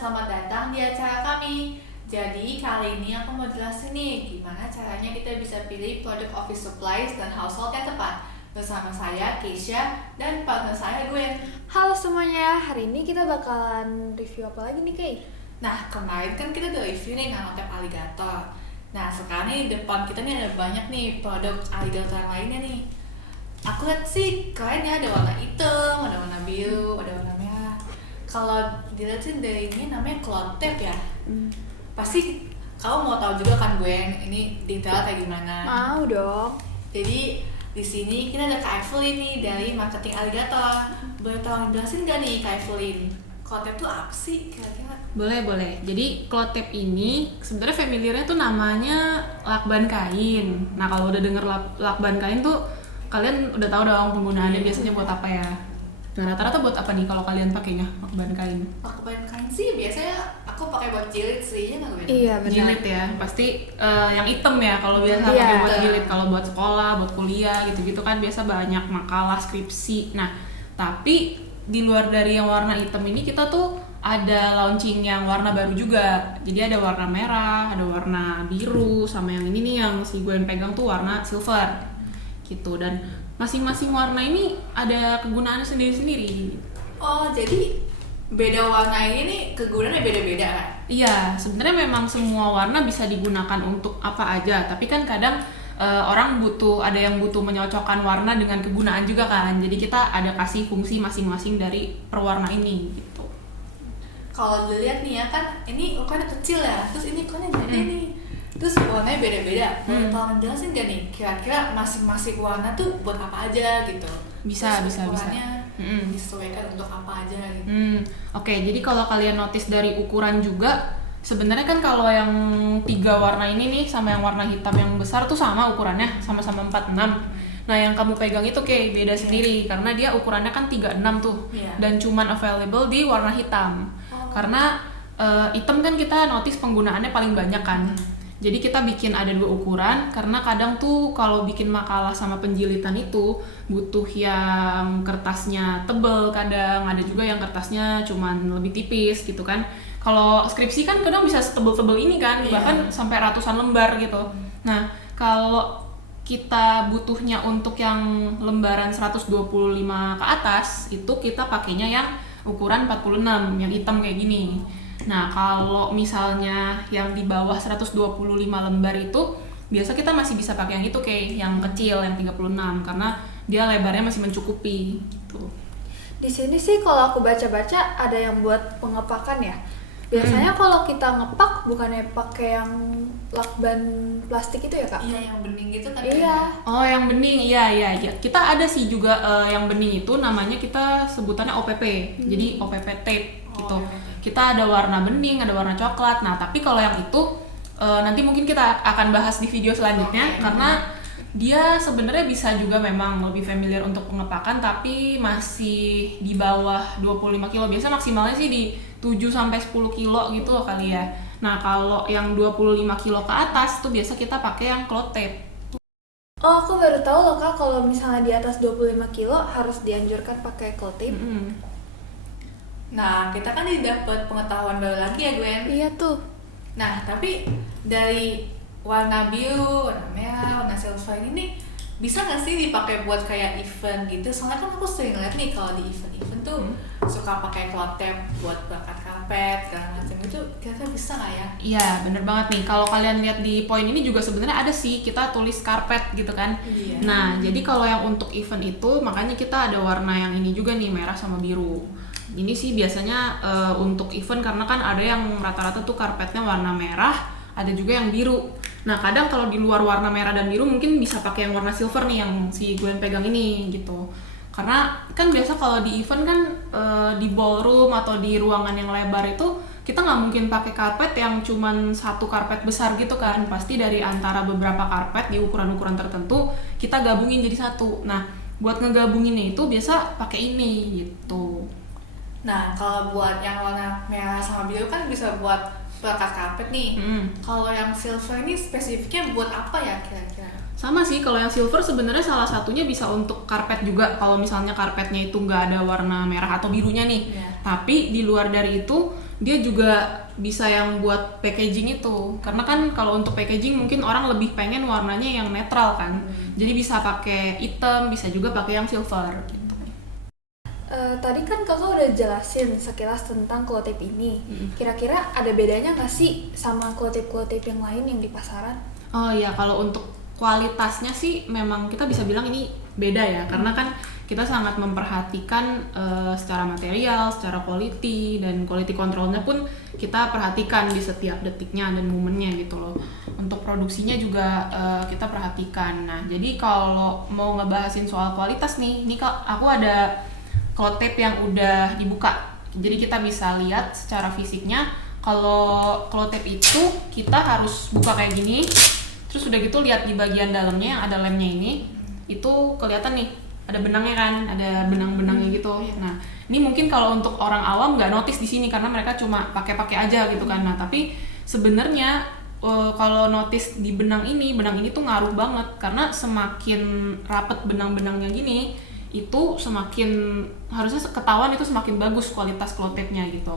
selamat datang di acara kami. Jadi kali ini aku mau jelasin nih gimana caranya kita bisa pilih produk office supplies dan household yang tepat. Bersama saya Keisha dan partner saya Gwen. Halo semuanya, hari ini kita bakalan review apa lagi nih Kay? Nah kemarin kan kita udah review nih nanotep alligator. Nah sekarang nih di depan kita nih ada banyak nih produk alligator yang lainnya nih. Aku lihat sih keren ya, ada warna hitam, ada warna biru, ada warna merah. Kalau dilihat sih dari ini namanya cloth tape ya. Pasti kamu mau tahu juga kan Gwen, ini detail kayak gimana? Mau dong. Jadi di sini kita ada Kak Evelyn nih dari marketing alligator. Boleh tolong jelasin nggak nih Kak Evelyn? Cloth tape itu apa sih kira-kira? Boleh. Jadi cloth tape ini sebenarnya familiarnya tuh namanya lakban kain. Nah kalau udah denger lakban kain tuh kalian udah tahu dong penggunaannya biasanya buat apa ya? Nah, rata-rata buat apa nih kalau kalian pakainya lakban kain? Lakban kain sih biasanya aku pakai buat jilid sih, ya nggak Gwen? Iya benar. Jilid ya, pasti yang hitam ya kalau biasa Iya. pakai buat jilid. Kalau buat sekolah, buat kuliah gitu-gitu kan biasa banyak makalah, skripsi. Nah, tapi di luar dari yang warna hitam ini kita tuh ada launching yang warna baru juga. Jadi ada warna merah, ada warna biru, sama yang ini nih yang si gue pegang tuh warna silver gitu. Dan masing-masing warna ini ada kegunaannya sendiri-sendiri. Oh jadi beda warna ini nih kegunaannya beda-beda kan? Iya, sebenarnya memang semua warna bisa digunakan untuk apa aja, tapi kan kadang orang ada yang butuh menyocokkan warna dengan kegunaan juga kan. Jadi kita ada kasih fungsi masing-masing dari per warna ini gitu. Kalau dilihat nih ya kan, ini ukurannya kecil ya, terus ini ukurannya gede nih. Terus warnanya beda-beda. Boleh tolong jelasin gak nih kira-kira masing-masing warna tuh buat apa aja gitu? Bisa. Ukurannya disesuaikan untuk apa aja gitu. Oke, jadi kalau kalian notice dari ukuran juga, sebenarnya kan kalau yang 3 warna ini nih sama yang warna hitam yang besar tuh sama ukurannya, sama-sama 46. Nah, yang kamu pegang itu kayak beda sendiri karena dia ukurannya kan 36 tuh. Iya. Dan cuman available di warna hitam. Karena hitam kan kita notice penggunaannya paling banyak kan. Jadi kita bikin ada 2 ukuran karena kadang tuh kalau bikin makalah sama penjilitan itu butuh yang kertasnya tebel, kadang ada juga yang kertasnya cuman lebih tipis gitu kan. Kalau skripsi kan kadang bisa setebel-tebel ini kan, bahkan sampai ratusan lembar gitu. Nah, kalau kita butuhnya untuk yang lembaran 125 ke atas, itu kita pakainya yang ukuran 46, yang hitam kayak gini. Nah, kalau misalnya yang di bawah 125 lembar itu biasa kita masih bisa pakai yang itu kayak yang kecil, yang 36 karena dia lebarnya masih mencukupi gitu. Di sini sih kalau aku baca-baca ada yang buat pengepakan ya. Biasanya kalau kita ngepak bukannya pakai yang lakban plastik itu ya Kak? Iya, yang bening gitu kan? Iya. Oh, yang bening, iya. Kita ada sih juga yang bening itu namanya kita sebutannya OPP. Jadi OPP tape gitu. Kita ada warna bening, ada warna coklat. Nah, tapi kalau yang itu nanti mungkin kita akan bahas di video selanjutnya karena dia sebenarnya bisa juga memang lebih familiar untuk pengepakan tapi masih di bawah 25 kilo. Biasa maksimalnya sih di 7 sampai 10 kilo gitu loh kali ya. Nah, kalau yang 25 kilo ke atas tuh biasa kita pakai yang cloth tape. Oh, aku baru tahu loh Kak kalau misalnya di atas 25 kilo harus dianjurkan pakai cloth tape. Nah, kita kan dapat pengetahuan baru lagi ya Gwen? Iya tuh. Nah, tapi dari warna biru, warna merah, warna silver ini nih bisa nggak sih dipakai buat kayak event gitu? Soalnya kan aku sering lihat nih kalau di event-event tuh suka pakai cloth tape buat bakat karpet segala macam itu. Kira-kira bisa nggak ya? Iya, bener banget nih. Kalau kalian lihat di poin ini juga sebenarnya ada sih kita tulis karpet gitu kan. Iya. Nah, jadi kalau yang untuk event itu makanya kita ada warna yang ini juga nih, merah sama biru. Ini sih biasanya untuk event karena kan ada yang rata-rata tuh karpetnya warna merah, ada juga yang biru. Nah, kadang kalau di luar warna merah dan biru mungkin bisa pakai yang warna silver nih yang si Gwen pegang ini gitu. Karena kan biasa kalau di event kan di ballroom atau di ruangan yang lebar itu kita nggak mungkin pakai karpet yang cuman satu karpet besar gitu kan. Pasti dari antara beberapa karpet di ukuran-ukuran tertentu kita gabungin jadi satu. Nah, buat ngegabunginnya itu biasa pakai ini gitu. Nah, kalau buat yang warna merah sama biru kan bisa buat perangkat karpet nih. Kalau yang silver ini spesifiknya buat apa ya kira-kira? Sama sih, kalau yang silver sebenarnya salah satunya bisa untuk karpet juga. Kalau misalnya karpetnya itu nggak ada warna merah atau birunya nih. Yeah. Tapi di luar dari itu dia juga bisa yang buat packaging itu. Karena kan kalau untuk packaging mungkin orang lebih pengen warnanya yang netral kan. Jadi bisa pakai hitam, bisa juga pakai yang silver gitu. Tadi kan kakak udah jelasin sekilas tentang Klow Tape ini. Kira-kira ada bedanya nggak sih sama Klow Tape yang lain yang di pasaran? Oh iya, kalau untuk kualitasnya sih memang kita bisa bilang ini beda ya, karena kan kita sangat memperhatikan secara material, secara quality, dan quality controlnya pun kita perhatikan di setiap detiknya dan momennya gitu loh. Untuk produksinya juga kita perhatikan. Nah, jadi kalau mau ngebahasin soal kualitas nih, ini aku ada Klow Tape yang udah dibuka. Jadi kita bisa lihat secara fisiknya, kalau Klow Tape itu kita harus buka kayak gini. Terus udah gitu lihat di bagian dalamnya yang ada lemnya ini, itu kelihatan nih ada benangnya kan, ada benang-benangnya gitu. Nah, ini mungkin kalau untuk orang awam nggak notice di sini karena mereka cuma pakai aja gitu kan. Nah, tapi sebenarnya kalau notice di benang ini tuh ngaruh banget, karena semakin rapet benang-benangnya gini, itu semakin harusnya ketahuan itu semakin bagus kualitas Klow Tape-nya gitu.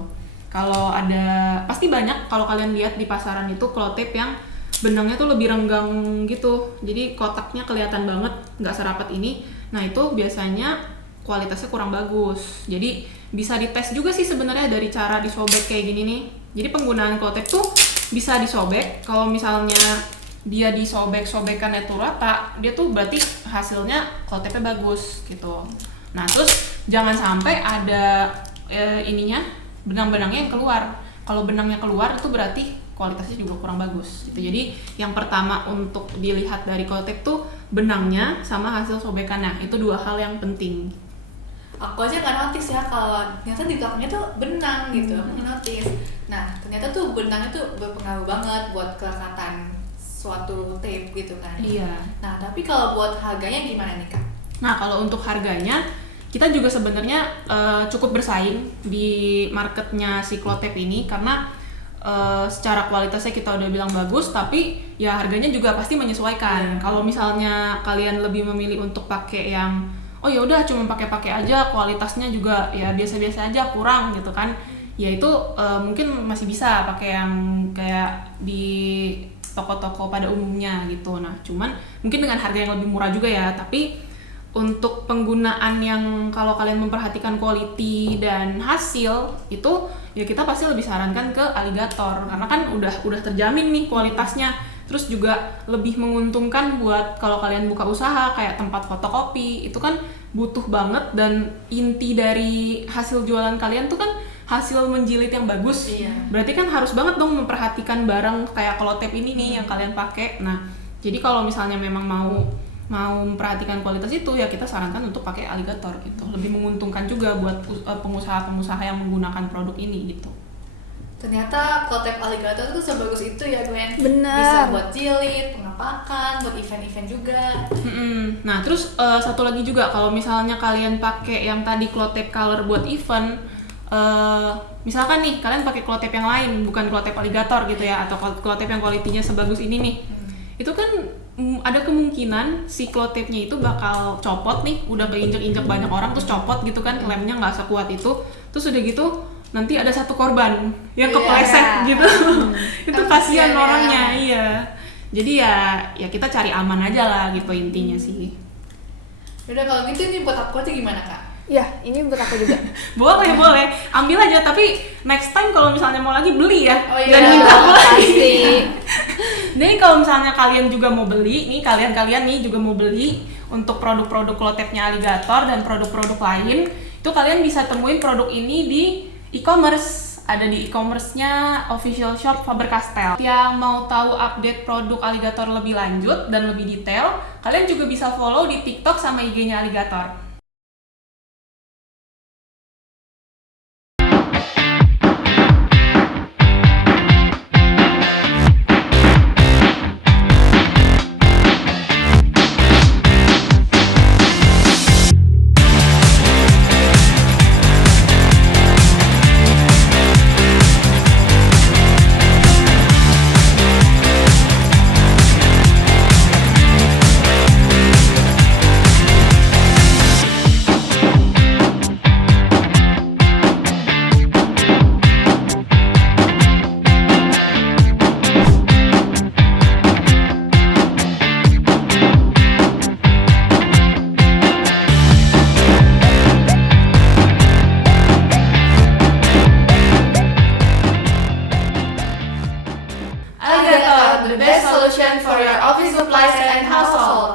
Kalau ada, pasti banyak kalau kalian lihat di pasaran itu Klow Tape yang benangnya tuh lebih renggang gitu, jadi kotaknya kelihatan banget, nggak serapat ini. Nah, itu biasanya kualitasnya kurang bagus. Jadi bisa dites juga sih sebenarnya dari cara disobek kayak gini nih. Jadi penggunaan Klow Tape tuh bisa disobek. Kalau misalnya dia disobek-sobekannya tuh rata, dia tuh berarti hasilnya Klow Tape-nya bagus gitu. Nah, terus jangan sampai ada ininya, benang-benangnya yang keluar. Kalau benangnya keluar itu berarti kualitasnya juga kurang bagus gitu. Jadi yang pertama untuk dilihat dari Klow Tape tuh benangnya sama hasil sobekannya, itu dua hal yang penting. Aku aja nggak notice ya kalau ternyata di belakangnya tuh benang gitu, aku nggak notice. Nah, ternyata tuh benangnya tuh berpengaruh banget buat kelekatan suatu tape gitu kan. Iya. Nah, tapi kalau buat harganya gimana nih Kak? Nah, kalau untuk harganya kita juga sebenarnya cukup bersaing di marketnya si Klow Tape ini, karena secara kualitasnya kita udah bilang bagus, tapi ya harganya juga pasti menyesuaikan. Kalau misalnya kalian lebih memilih untuk pakai yang oh ya udah cuma pakai aja, kualitasnya juga ya biasa-biasa aja, kurang gitu kan, ya itu mungkin masih bisa pakai yang kayak di toko-toko pada umumnya gitu. Nah, cuman mungkin dengan harga yang lebih murah juga ya, tapi untuk penggunaan yang kalau kalian memperhatikan quality dan hasil itu ya kita pasti lebih sarankan ke Alligator, karena kan udah terjamin nih kualitasnya. Terus juga lebih menguntungkan buat kalau kalian buka usaha kayak tempat fotokopi, itu kan butuh banget, dan inti dari hasil jualan kalian tuh kan hasil menjilid yang bagus. Iya. Berarti kan harus banget dong memperhatikan barang kayak Klow Tape ini nih yang kalian pakai. Nah, jadi kalau misalnya memang mau memperhatikan kualitas itu ya kita sarankan untuk pakai Alligator gitu. Lebih menguntungkan juga buat pengusaha-pengusaha yang menggunakan produk ini gitu. Ternyata Klow Tape Alligator itu sebagus itu ya Gwen. Benar. Bisa buat jilid, pengapakan, buat event-event juga. Nah, terus satu lagi juga, kalau misalnya kalian pakai yang tadi Klow Tape color buat event, misalkan nih kalian pakai Klow Tape yang lain, bukan Klow Tape Alligator gitu ya, atau Klow Tape yang kualitinya sebagus ini nih, itu kan ada kemungkinan si Klow Tape-nya itu bakal copot nih, udah keinjek-injek banyak orang terus copot gitu kan, lemnya nggak sekuat itu, terus udah gitu nanti ada satu korban yang kepleset gitu. Itu kasihan orangnya. Iya, jadi ya kita cari aman aja lah gitu intinya sih. Udah kalau gitu ini buat aku aja gimana Kak? Ya, ini buat aku juga. boleh ambil aja, tapi next time kalau misalnya mau lagi beli ya. Oh iya, dan minta aku lagi. pasti. Jadi kalau misalnya kalian juga mau beli nih, kalian nih juga mau beli untuk produk-produk Klow Tape-nya Alligator dan produk-produk lain, itu kalian bisa temuin produk ini di e-commerce. Ada di e-commerce-nya official shop Faber-Castell. Yang mau tahu update produk Alligator lebih lanjut dan lebih detail, kalian juga bisa follow di TikTok sama IG-nya Alligator. best solution for your office supplies and household.